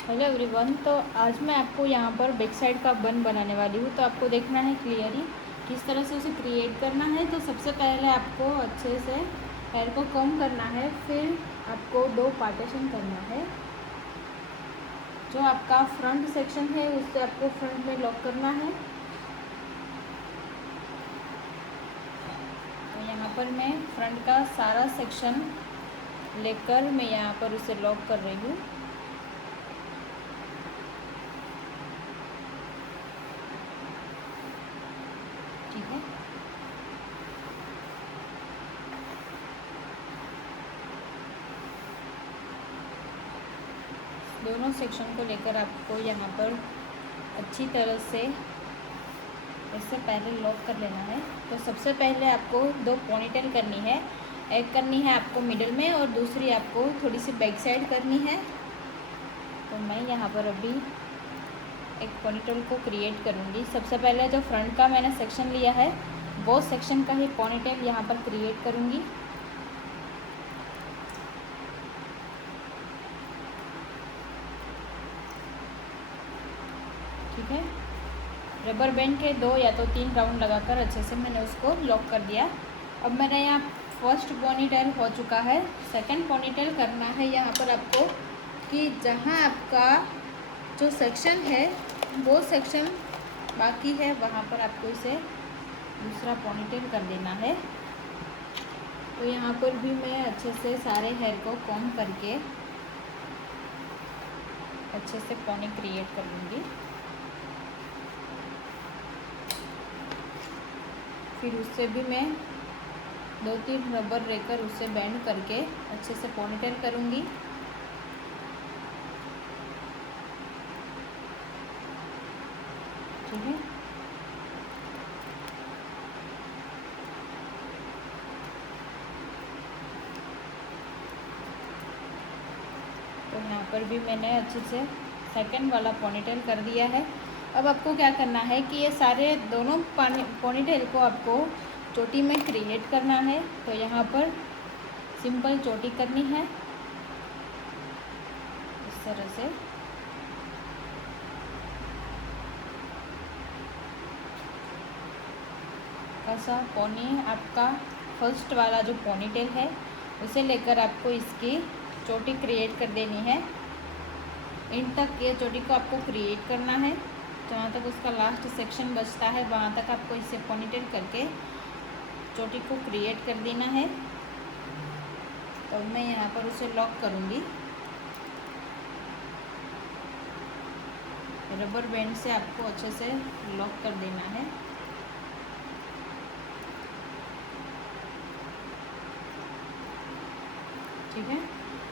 Hello everyone. तो आज मैं आपको यहाँ पर बैक साइड का बन बनाने वाली हूँ। तो आपको देखना है क्लियरली किस तरह से उसे क्रिएट करना है। तो सबसे पहले आपको अच्छे से हेयर को कॉम्ब करना है, फिर आपको 2 पार्टीशन करना है। जो आपका फ्रंट सेक्शन है उससे आपको फ्रंट में लॉक करना है। तो यहाँ पर मैं फ्रंट का सारा सेक्शन लेकर मैं यहाँ पर उसे लॉक कर रही हूँ। ठीक है। दोनों सेक्शन को लेकर आपको यहाँ पर अच्छी तरह से इससे पहले लॉक कर लेना है। तो सबसे पहले आपको 2 पोनीटेल करनी है। एक करनी है आपको मिडिल में और दूसरी आपको थोड़ी सी बैक साइड करनी है। तो मैं यहाँ पर अभी एक पोनीटेल को क्रिएट करूँगी। सबसे पहले जो फ्रंट का मैंने सेक्शन लिया है वो सेक्शन का ही पोनीटेल यहाँ पर क्रिएट करूँगी। ठीक है। रबर बैंड के 2 या तो 3 राउंड लगाकर अच्छे से मैंने उसको लॉक कर दिया। अब मेरा यहाँ फर्स्ट पोनीटेल हो चुका है। सेकंड पोनीटेल करना है यहाँ पर आपको कि जहाँ आपका जो सेक्शन है वो सेक्शन बाकी है वहाँ पर आपको इसे दूसरा पोनीटेल कर देना है। तो यहाँ पर भी मैं अच्छे से सारे हेयर को कॉम्ब करके अच्छे से पोनी क्रिएट कर लूँगी। फिर उससे भी मैं 2-3 रबर लेकर उसे बैंड करके अच्छे से पोनीटेल करूँगी। ठीक है। तो यहाँ पर भी मैंने अच्छे से सेकंड वाला पोनीटेल कर दिया है। अब आपको क्या करना है कि ये सारे दोनों पोनीटेल को आपको चोटी में क्रिएट करना है। तो यहाँ पर सिंपल चोटी करनी है इस तरह से। ऐसा पोनी आपका फर्स्ट वाला जो पोनीटेल है उसे लेकर आपको इसकी चोटी क्रिएट कर देनी है। इन तक ये चोटी को आपको क्रिएट करना है। जहाँ तक उसका लास्ट सेक्शन बचता है वहाँ तक आपको इसे पोनीटेल करके चोटी को क्रिएट कर देना है। तो मैं यहाँ पर उसे लॉक करूँगी। रबर बैंड से आपको अच्छे से लॉक कर देना है। ठीक है।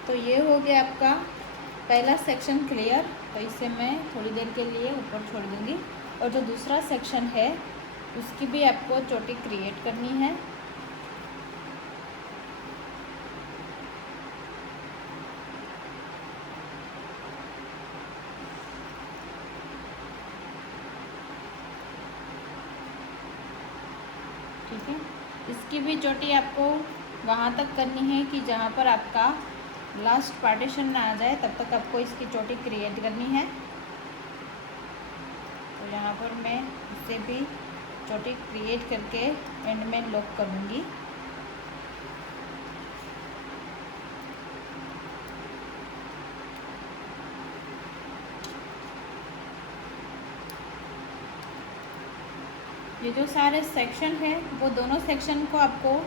तो ये हो गया आपका पहला सेक्शन क्लियर। तो इसे मैं थोड़ी देर के लिए ऊपर छोड़ दूँगी। और जो दूसरा सेक्शन है उसकी भी आपको चोटी क्रिएट करनी है। ठीक है। इसकी भी चोटी आपको वहाँ तक करनी है कि जहाँ पर आपका लास्ट पार्टीशन ना आ जाए, तब तक आपको इसकी चोटी क्रिएट करनी है। तो यहाँ पर मैं इसे भी चोटी क्रिएट करके एंड में लॉक करूँगी। ये जो सारे सेक्शन है वो दोनों सेक्शन को आपको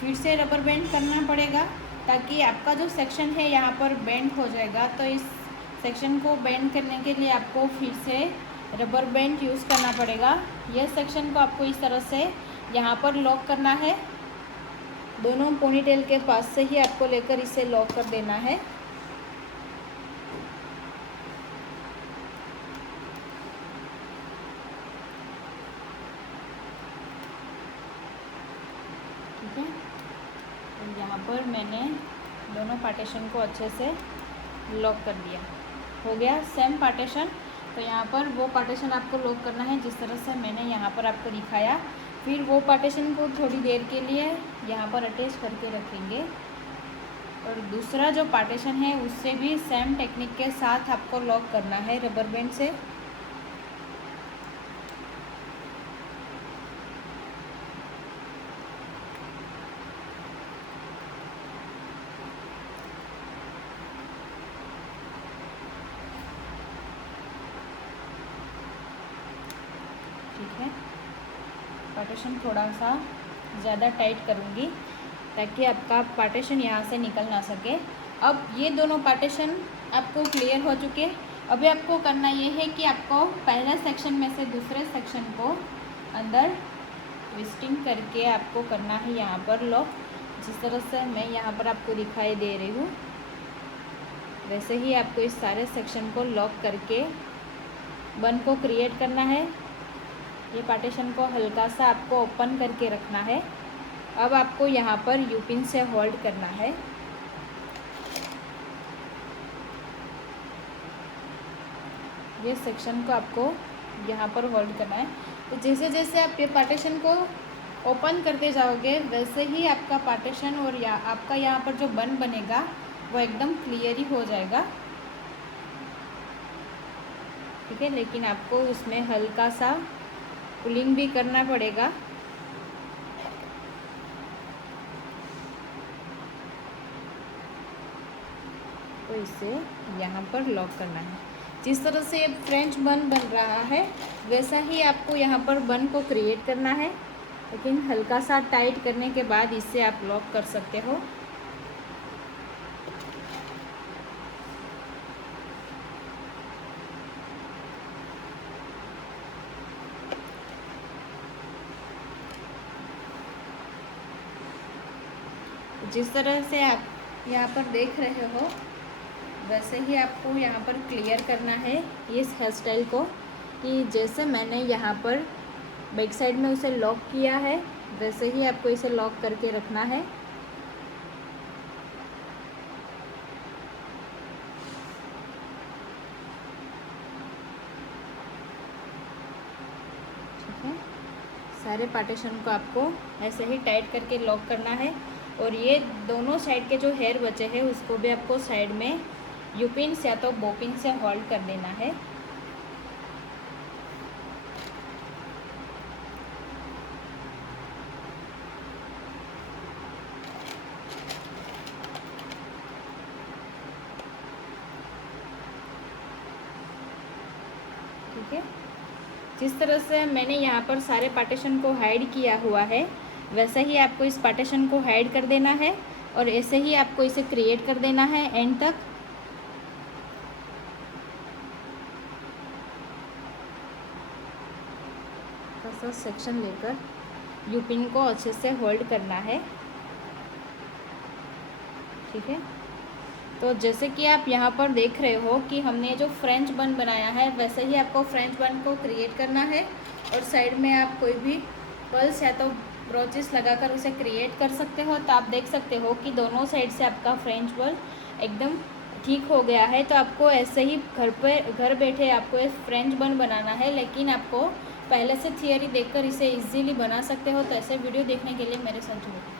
फिर से रबर बैंड करना पड़ेगा, ताकि आपका जो सेक्शन है यहाँ पर बैंड हो जाएगा। तो इस सेक्शन को बैंड करने के लिए आपको फिर से रबर बैंड यूज़ करना पड़ेगा। यह सेक्शन को आपको इस तरह से यहाँ पर लॉक करना है। दोनों पोनीटेल के पास से ही आपको लेकर इसे लॉक कर देना है। ठीक है। तो यहाँ पर मैंने दोनों पार्टीशन को अच्छे से लॉक कर दिया। हो गया सेम पार्टीशन। तो यहाँ पर वो पार्टीशन आपको लॉक करना है जिस तरह से मैंने यहाँ पर आपको दिखाया। फिर वो पार्टीशन को थोड़ी देर के लिए यहाँ पर अटैच करके रखेंगे। और दूसरा जो पार्टीशन है उससे भी सेम टेक्निक के साथ आपको लॉक करना है रबर बैंड से। ठीक है, पार्टीशन थोड़ा सा ज़्यादा टाइट करूँगी ताकि आपका पार्टीशन यहाँ से निकल ना सके। अब ये दोनों पार्टीशन आपको क्लियर हो चुके। अभी आपको करना ये है कि आपको पहले सेक्शन में से दूसरे सेक्शन को अंदर ट्विस्टिंग करके आपको करना है यहाँ पर लॉक। जिस तरह से मैं यहाँ पर आपको दिखाई दे रही हूँ वैसे ही आपको इस सारे सेक्शन को लॉक करके बन को क्रिएट करना है। ये पार्टीशन को हल्का सा आपको ओपन करके रखना है। अब आपको यहाँ पर यू पिन से होल्ड करना है। ये सेक्शन को आपको यहाँ पर होल्ड करना है। तो जैसे जैसे आप ये पार्टीशन को ओपन करते जाओगे वैसे ही आपका पार्टीशन और आपका यहाँ पर जो बन बनेगा वो एकदम क्लियर ही हो जाएगा। ठीक है, लेकिन आपको उसमें हल्का सा पुलिंग भी करना पड़ेगा। तो इसे यहाँ पर लॉक करना है। जिस तरह से फ्रेंच बन रहा है वैसा ही आपको यहाँ पर बन को क्रिएट करना है, लेकिन हल्का सा टाइट करने के बाद इसे आप लॉक कर सकते हो। जिस तरह से आप यहाँ पर देख रहे हो वैसे ही आपको यहाँ पर क्लियर करना है इस हेयर स्टाइल को, कि जैसे मैंने यहाँ पर बैक साइड में उसे लॉक किया है वैसे ही आपको इसे लॉक करके रखना है। ठीक है, सारे पार्टीशन को आपको ऐसे ही टाइट करके लॉक करना है। और ये दोनों साइड के जो हेयर बचे हैं उसको भी आपको साइड में यू पिन या तो बो पिन से होल्ड कर देना है। ठीक है, जिस तरह से मैंने यहाँ पर सारे पार्टीशन को हाइड किया हुआ है वैसे ही आपको इस पार्टीशन को हाइड कर देना है और ऐसे ही आपको इसे क्रिएट कर देना है एंड तक। सा सेक्शन लेकर यू पिन को अच्छे से होल्ड करना है। ठीक है, तो जैसे कि आप यहाँ पर देख रहे हो कि हमने जो फ्रेंच बन बनाया है वैसे ही आपको फ्रेंच बन को क्रिएट करना है। और साइड में आप कोई भी पर्ल्स या तो ब्रोचेस लगाकर उसे क्रिएट कर सकते हो। तो आप देख सकते हो कि दोनों साइड से आपका फ्रेंच बन एकदम ठीक हो गया है। तो आपको ऐसे ही घर बैठे आपको एक फ्रेंच बन बनाना है, लेकिन आपको पहले से थियरी देखकर इसे इजीली बना सकते हो। तो ऐसे वीडियो देखने के लिए मेरे साथ जुड़ो।